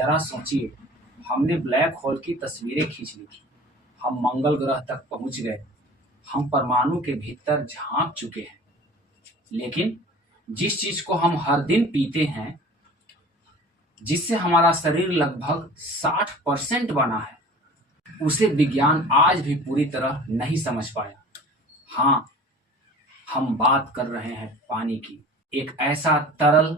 जरा सोचिए, हमने ब्लैक होल की तस्वीरें खींच ली, हम मंगल ग्रह तक पहुंच गए, हम परमाणु के भीतर झांक चुके हैं, लेकिन जिस चीज को हम हर दिन पीते हैं, जिससे हमारा शरीर लगभग 60% बना है, उसे विज्ञान आज भी पूरी तरह नहीं समझ पाया। हाँ, हम बात कर रहे हैं पानी की, एक ऐसा तरल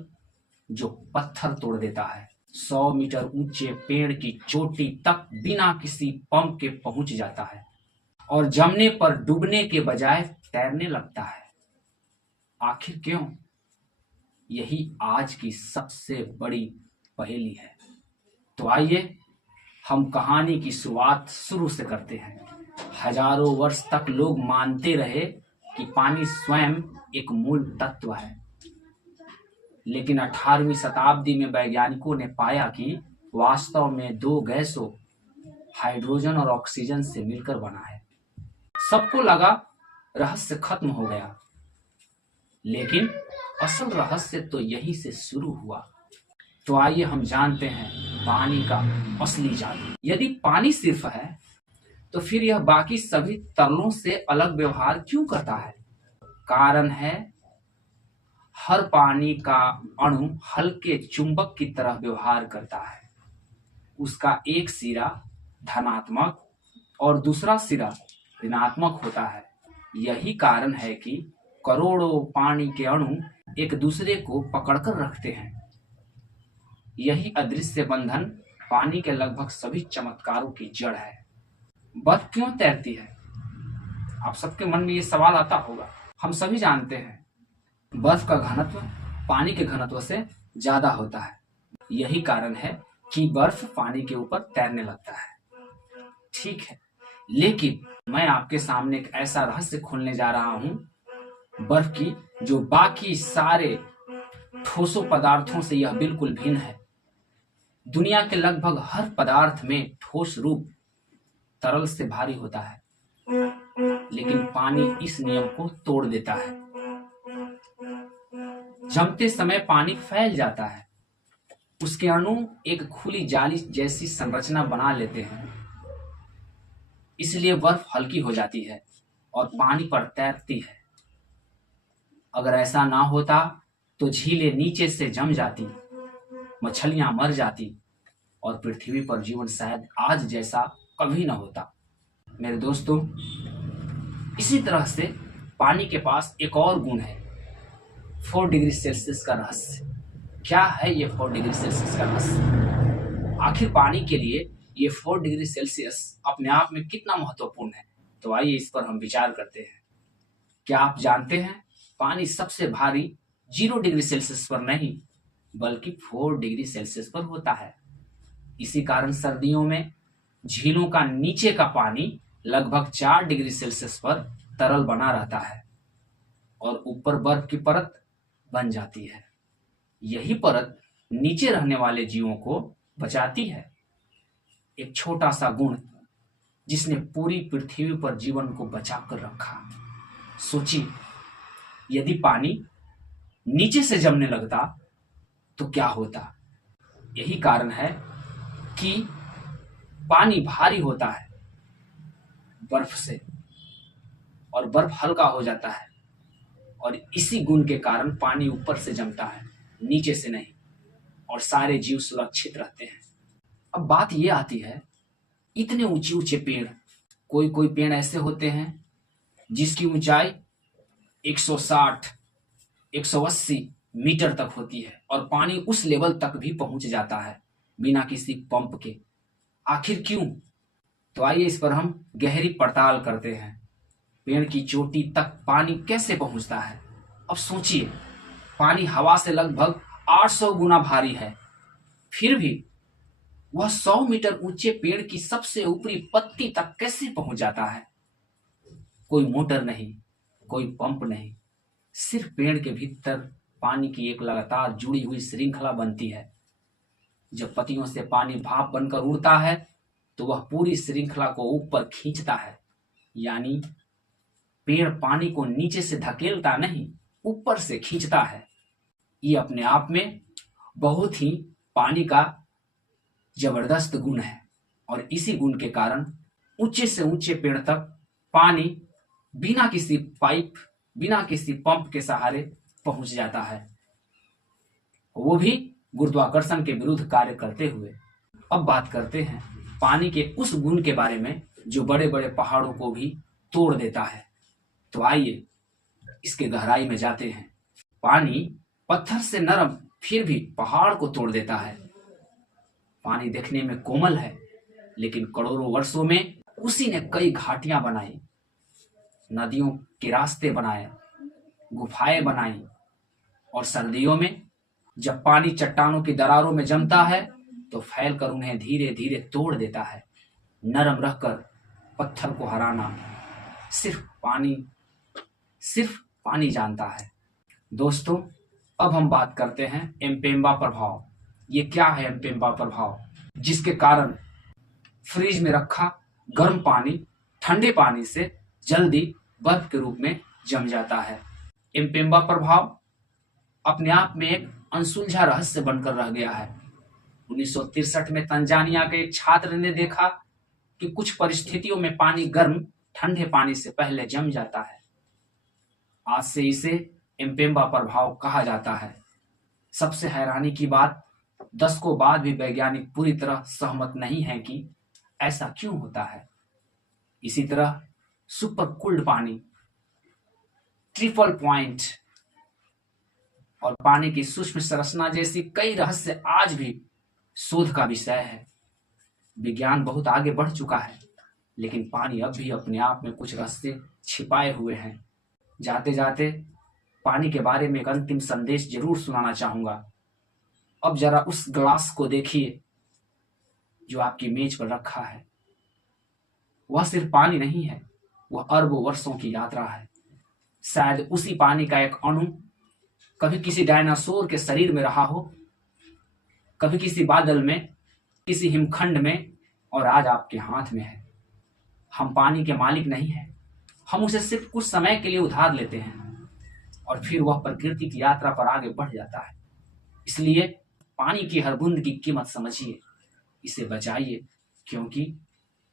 जो पत्थर तोड़ देता है, 100 मीटर ऊंचे पेड़ की चोटी तक बिना किसी पंप के पहुंच जाता है और जमने पर डूबने के बजाय तैरने लगता है। आखिर क्यों? यही आज की सबसे बड़ी पहेली है। तो आइए हम कहानी की शुरुआत शुरू से करते हैं। हजारों वर्ष तक लोग मानते रहे कि पानी स्वयं एक मूल तत्व है, लेकिन 18वीं शताब्दी में वैज्ञानिकों ने पाया कि वास्तव में दो गैसों, हाइड्रोजन और ऑक्सीजन से मिलकर बना है। सबको लगा रहस्य खत्म हो गया, लेकिन असल रहस्य तो यहीं से शुरू हुआ। तो आइए हम जानते हैं पानी का असली जादू। यदि पानी सिर्फ है, तो फिर यह बाकी सभी तरलों से अलग व्यवहार क्यों करता है? कारण है, हर पानी का अणु हल्के चुंबक की तरह व्यवहार करता है। उसका एक सिरा धनात्मक और दूसरा सिरा ऋणात्मक होता है। यही कारण है कि करोड़ों पानी के अणु एक दूसरे को पकड़कर रखते हैं। यही अदृश्य बंधन पानी के लगभग सभी चमत्कारों की जड़ है। बर्फ क्यों तैरती है? आप सबके मन में ये सवाल आता होगा। हम सभी जानते हैं, बर्फ का घनत्व पानी के घनत्व से ज्यादा होता है। यही कारण है कि बर्फ पानी के ऊपर तैरने लगता है। ठीक है, लेकिन मैं आपके सामने एक ऐसा रहस्य खोलने जा रहा हूं बर्फ की, जो बाकी सारे ठोसों पदार्थों से यह बिल्कुल भिन्न है। दुनिया के लगभग हर पदार्थ में ठोस रूप तरल से भारी होता है, लेकिन पानी इस नियम को तोड़ देता है। जमते समय पानी फैल जाता है, उसके अणु एक खुली जाली जैसी संरचना बना लेते हैं, इसलिए बर्फ हल्की हो जाती है और पानी पर तैरती है। अगर ऐसा ना होता तो झीलें नीचे से जम जाती, मछलियां मर जाती और पृथ्वी पर जीवन शायद आज जैसा कभी ना होता। मेरे दोस्तों, इसी तरह से पानी के पास एक और गुण है, 4 डिग्री सेल्सियस का रहस्य। क्या है ये 4 डिग्री सेल्सियस का रहस्य? आखिर पानी के लिए ये 4 डिग्री सेल्सियस अपने आप में कितना महत्वपूर्ण है? तो आइए इस पर हम विचार करते हैं। क्या आप जानते हैं, पानी सबसे भारी 0 डिग्री सेल्सियस पर नहीं, बल्कि 4 डिग्री सेल्सियस पर होता है। इसी कारण सर्दियों में झीलों का नीचे का पानी लगभग 4 डिग्री सेल्सियस पर तरल बना रहता है और ऊपर बर्फ की परत बन जाती है। यही परत नीचे रहने वाले जीवों को बचाती है। एक छोटा सा गुण जिसने पूरी पृथ्वी पर जीवन को बचाकर रखा। सोचिए, यदि पानी नीचे से जमने लगता तो क्या होता? यही कारण है कि पानी भारी होता है बर्फ से और बर्फ हल्का हो जाता है, और इसी गुण के कारण पानी ऊपर से जमता है, नीचे से नहीं, और सारे जीव सुरक्षित रहते हैं। अब बात ये आती है, इतने ऊंचे ऊंचे पेड़, कोई कोई पेड़ ऐसे होते हैं जिसकी ऊंचाई 160, 180 मीटर तक होती है और पानी उस लेवल तक भी पहुंच जाता है बिना किसी पंप के। आखिर क्यों? तो आइए इस पर हम गहरी पड़ताल करते हैं। पेड़ की चोटी तक पानी कैसे पहुंचता है? अब सोचिए, पानी हवा से लगभग 800 गुना भारी है, फिर भी वह 100 मीटर ऊंचे पेड़ की सबसे ऊपरी पत्ती तक कैसे पहुंच जाता है? कोई मोटर नहीं, कोई पंप नहीं, सिर्फ पेड़ के भीतर पानी की एक लगातार जुड़ी हुई श्रृंखला बनती है। जब पत्तियों से पानी भाप बनकर उड़ता है तो वह पूरी श्रृंखला को ऊपर खींचता है। यानी पेड़ पानी को नीचे से धकेलता नहीं, ऊपर से खींचता है। ये अपने आप में बहुत ही पानी का जबरदस्त गुण है और इसी गुण के कारण ऊंचे से ऊंचे पेड़ तक पानी बिना किसी पाइप, बिना किसी पंप के सहारे पहुंच जाता है, वो भी गुरुत्वाकर्षण के विरुद्ध कार्य करते हुए। अब बात करते हैं पानी के उस गुण के बारे में जो बड़े बड़े पहाड़ों को भी तोड़ देता है। तो आइए इसके गहराई में जाते हैं। पानी पत्थर से नरम फिर भी पहाड़ को तोड़ देता है। पानी देखने में कोमल है, लेकिन करोड़ों वर्षों में उसी ने कई घाटियां बनाई, नदियों के रास्ते बनाए, गुफाएं बनाई, और सर्दियों में जब पानी चट्टानों की दरारों में जमता है तो फैलकर उन्हें धीरे धीरे तोड़ देता है। नरम रहकर पत्थर को हराना सिर्फ पानी जानता है। दोस्तों, अब हम बात करते हैं एम्पेम्बा प्रभाव। ये क्या है एम्पेम्बा प्रभाव? जिसके कारण फ्रिज में रखा गर्म पानी ठंडे पानी से जल्दी बर्फ के रूप में जम जाता है। एम्पेम्बा प्रभाव अपने आप में एक अनसुलझा रहस्य बनकर रह गया है। 1963 में तंजानिया के एक छात्र ने देखा कि कुछ परिस्थितियों में पानी गर्म ठंडे पानी से पहले जम जाता है। आज से इसे एम्पेम्बा प्रभाव कहा जाता है। सबसे हैरानी की बात, दशकों बाद भी वैज्ञानिक पूरी तरह सहमत नहीं है कि ऐसा क्यों होता है। इसी तरह सुपर कूल्ड पानी, ट्रिपल पॉइंट और पानी की सूक्ष्म संरचना जैसी कई रहस्य आज भी शोध का विषय है। विज्ञान बहुत आगे बढ़ चुका है, लेकिन पानी अब भी अपने आप में कुछ रहस्य छिपाए हुए हैं। जाते जाते पानी के बारे में एक अंतिम संदेश जरूर सुनाना चाहूंगा। अब जरा उस ग्लास को देखिए जो आपकी मेज पर रखा है। वह सिर्फ पानी नहीं है, वह अरबों वर्षों की यात्रा है। शायद उसी पानी का एक अणु कभी किसी डायनासोर के शरीर में रहा हो, कभी किसी बादल में, किसी हिमखंड में, और आज आपके हाथ में है। हम पानी के मालिक नहीं हैं, हम उसे सिर्फ कुछ समय के लिए उधार लेते हैं और फिर वह प्रकृति की यात्रा पर आगे बढ़ जाता है। इसलिए पानी की हर बूंद की कीमत समझिए, इसे बचाइए, क्योंकि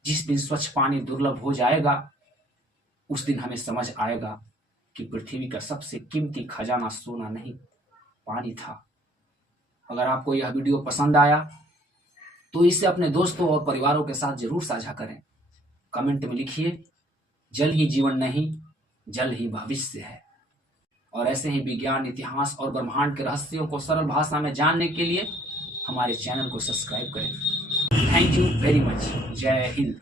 जिस दिन स्वच्छ पानी दुर्लभ हो जाएगा उस दिन हमें समझ आएगा कि पृथ्वी का सबसे कीमती खजाना सोना नहीं, पानी था। अगर आपको यह वीडियो पसंद आया तो इसे अपने दोस्तों और परिवारों के साथ जरूर साझा करें। कमेंट में लिखिए, जल ही जीवन नहीं, जल ही भविष्य है। और ऐसे ही विज्ञान, इतिहास और ब्रह्मांड के रहस्यों को सरल भाषा में जानने के लिए हमारे चैनल को सब्सक्राइब करें। Thank you very much. जय हिंद।